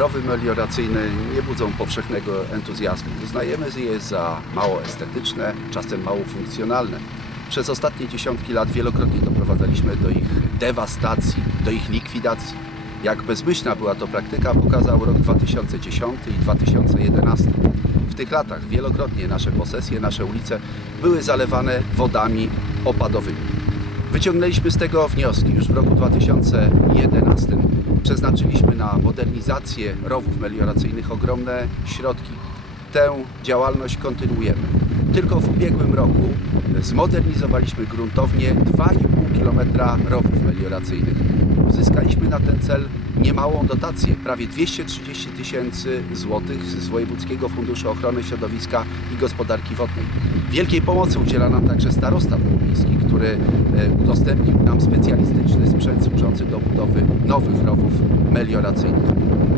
rowy melioracyjne nie budzą powszechnego entuzjazmu. Uznajemy je za mało estetyczne, czasem mało funkcjonalne. Przez ostatnie dziesiątki lat wielokrotnie doprowadzaliśmy do ich dewastacji, do ich likwidacji. Jak bezmyślna była to praktyka, pokazał rok 2010 i 2011. W tych latach wielokrotnie nasze posesje, nasze ulice były zalewane wodami opadowymi. Wyciągnęliśmy z tego wnioski. Już w roku 2011 przeznaczyliśmy na modernizację rowów melioracyjnych ogromne środki. Tę działalność kontynuujemy. Tylko w ubiegłym roku zmodernizowaliśmy gruntownie 2,5 km rowów melioracyjnych. Uzyskaliśmy na ten cel niemałą dotację, prawie 230 tysięcy złotych z Wojewódzkiego Funduszu Ochrony Środowiska i Gospodarki Wodnej. Wielkiej pomocy udziela nam także starosta miejski, który e, udostępnił nam specjalistyczny sprzęt służący do budowy nowych rowów melioracyjnych.